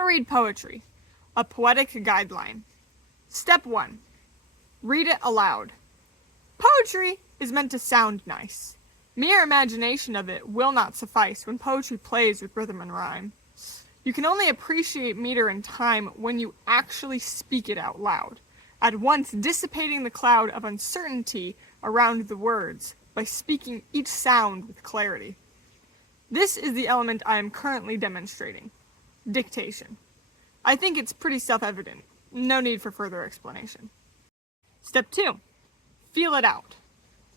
to read poetry, a poetic guideline. Step 1. Read it aloud. Poetry is meant to sound nice. Mere imagination of it will not suffice when poetry plays with rhythm and rhyme. You can only appreciate meter and time when you actually speak it out loud, at once dissipating the cloud of uncertainty around the words by speaking each sound with clarity. This is the element I am currently demonstrating. Dictation. I think it's pretty self-evident. No need for further explanation. Step 2. Feel it out.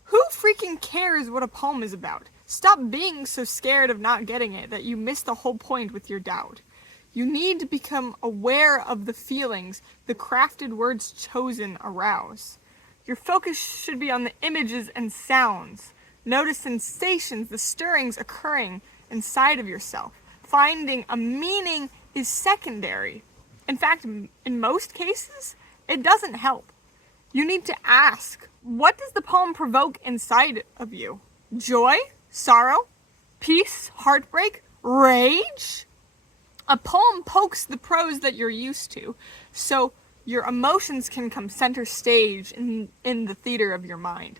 Who freaking cares what a poem is about? Stop being so scared of not getting it that you miss the whole point with your doubt. You need to become aware of the feelings the crafted words chosen arouse. Your focus should be on the images and sounds. Notice sensations, the stirrings occurring inside of yourself. Finding a meaning is secondary. In fact, in most cases, it doesn't help. You need to ask, what does the poem provoke inside of you? Joy? Sorrow? Peace? Heartbreak? Rage? A poem pokes the prose that you're used to, so your emotions can come center stage in the theater of your mind.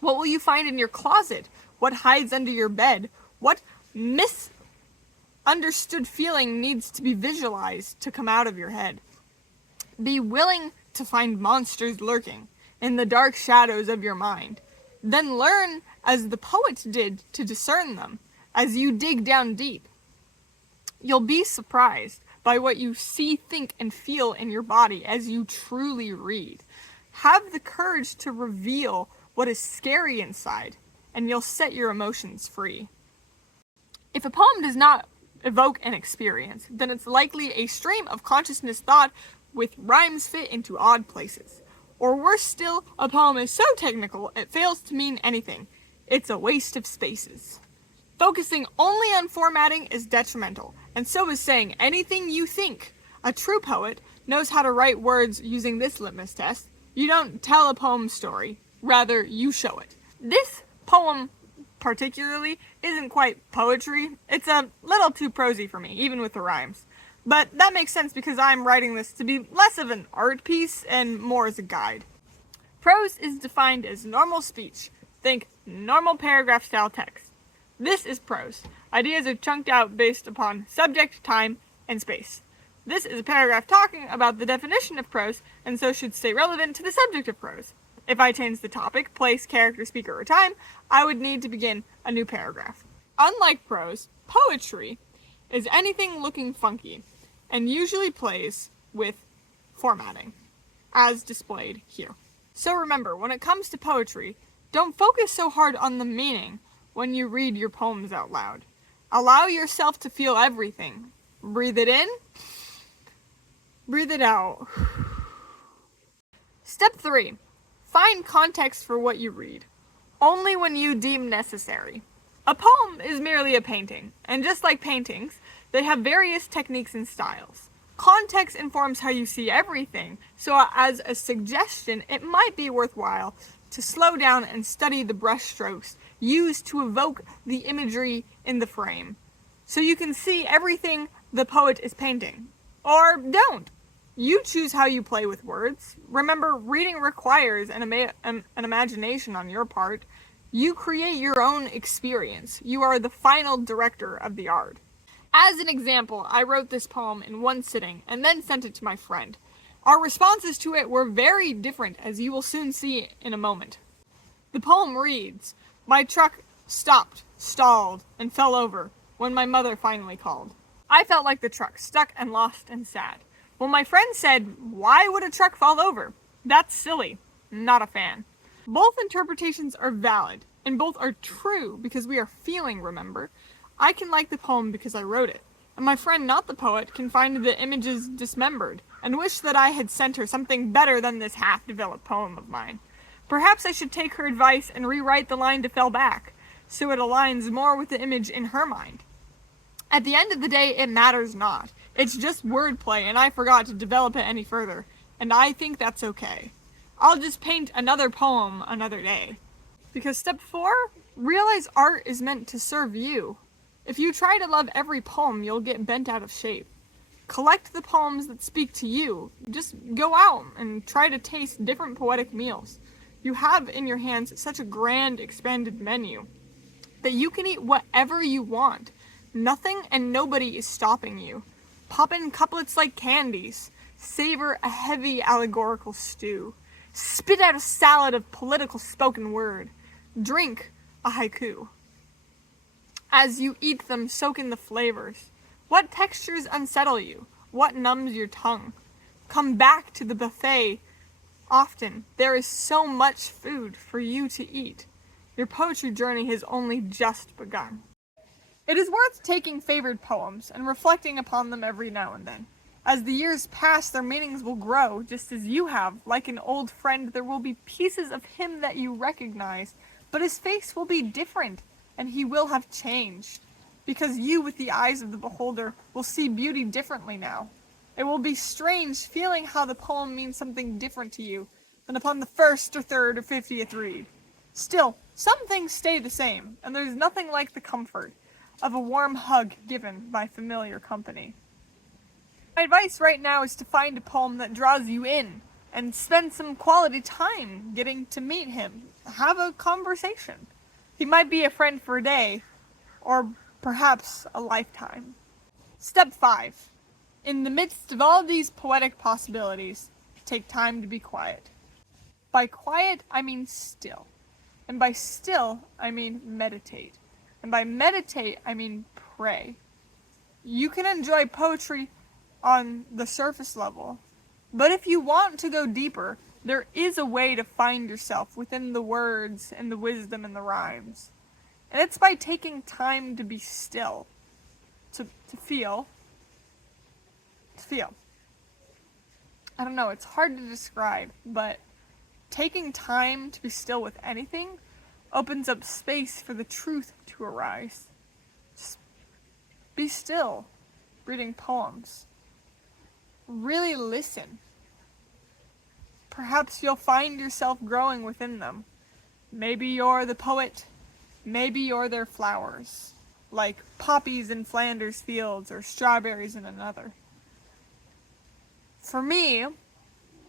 What will you find in your closet? What hides under your bed? What misunderstood feeling needs to be visualized to come out of your head? Be willing to find monsters lurking in the dark shadows of your mind. Then learn, as the poet did, to discern them as you dig down deep. You'll be surprised by what you see, think, and feel in your body as you truly read. Have the courage to reveal what is scary inside, and you'll set your emotions free. If a poem does not evoke an experience, then it's likely a stream of consciousness thought with rhymes fit into odd places. Or worse still, a poem is so technical it fails to mean anything. It's a waste of spaces. Focusing only on formatting is detrimental, and so is saying anything you think. A true poet knows how to write words using this litmus test. You don't tell a poem story, rather you show it. This poem particularly isn't quite poetry. It's a little too prosy for me, even with the rhymes. But that makes sense because I'm writing this to be less of an art piece and more as a guide. Prose is defined as normal speech. Think normal paragraph style text. This is prose. Ideas are chunked out based upon subject, time, and space. This is a paragraph talking about the definition of prose, and so should stay relevant to the subject of prose. If I change the topic, place, character, speaker, or time, I would need to begin a new paragraph. Unlike prose, poetry is anything looking funky, and usually plays with formatting, as displayed here. So remember, when it comes to poetry, don't focus so hard on the meaning when you read your poems out loud. Allow yourself to feel everything. Breathe it in, breathe it out. Step 3. Find context for what you read, only when you deem necessary. A poem is merely a painting, and just like paintings, they have various techniques and styles. Context informs how you see everything, so as a suggestion, it might be worthwhile to slow down and study the brushstrokes used to evoke the imagery in the frame, so you can see everything the poet is painting. Or don't. You choose how you play with words. Remember, reading requires an imagination on your part. You create your own experience. You are the final director of the art. As an example, I wrote this poem in one sitting and then sent it to my friend. Our responses to it were very different, as you will soon see in a moment. The poem reads, "My truck stopped, stalled, and fell over when my mother finally called. I felt like the truck, stuck and lost and sad. Well, my friend said, why would a truck fall over? That's silly. Not a fan." Both interpretations are valid, and both are true because we are feeling, remember? I can like the poem because I wrote it, and my friend, not the poet, can find the images dismembered, and wish that I had sent her something better than this half-developed poem of mine. Perhaps I should take her advice and rewrite the line to "fell back," so it aligns more with the image in her mind. At the end of the day, it matters not. It's just wordplay, and I forgot to develop it any further, and I think that's okay. I'll just paint another poem another day. Because step 4, realize art is meant to serve you. If you try to love every poem, you'll get bent out of shape. Collect the poems that speak to you. Just go out and try to taste different poetic meals. You have in your hands such a grand, expanded menu that you can eat whatever you want. Nothing and nobody is stopping you. Pop in couplets like candies. Savor a heavy allegorical stew. Spit out a salad of political spoken word. Drink a haiku. As you eat them, soak in the flavors. What textures unsettle you? What numbs your tongue? Come back to the buffet often. There is so much food for you to eat. Your poetry journey has only just begun. It is worth taking favored poems and reflecting upon them every now and then. As the years pass, their meanings will grow, just as you have. Like an old friend, there will be pieces of him that you recognize, but his face will be different, and he will have changed. Because you, with the eyes of the beholder, will see beauty differently now. It will be strange feeling how the poem means something different to you than upon the first or third or 50th read. Still, some things stay the same, and there's nothing like the comfort of a warm hug given by familiar company. My advice right now is to find a poem that draws you in and spend some quality time getting to meet him. Have a conversation. He might be a friend for a day, or perhaps a lifetime. Step 5. In the midst of all these poetic possibilities, take time to be quiet. By quiet, I mean still. And by still, I mean meditate. And by meditate, I mean pray. You can enjoy poetry on the surface level, but if you want to go deeper, there is a way to find yourself within the words and the wisdom and the rhymes. And it's by taking time to be still, to feel. I don't know, it's hard to describe, but taking time to be still with anything opens up space for the truth to arise. Just be still, reading poems. Really listen. Perhaps you'll find yourself growing within them. Maybe you're the poet, maybe you're their flowers, like poppies in Flanders fields or strawberries in another. For me,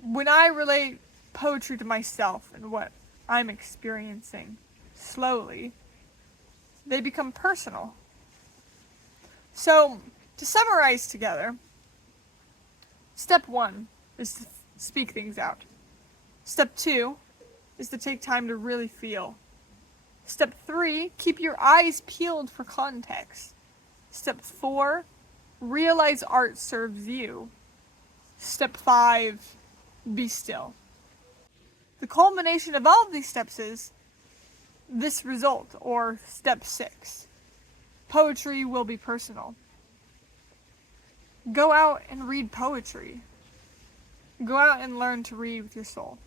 when I relate poetry to myself and what I'm experiencing, slowly, they become personal. So, to summarize together, step 1 is to speak things out. Step 2 is to take time to really feel. Step 3, keep your eyes peeled for context. Step 4, realize art serves you. Step 5, be still. The culmination of all of these steps is this result, or step 6. Poetry will be personal. Go out and read poetry. Go out and learn to read with your soul.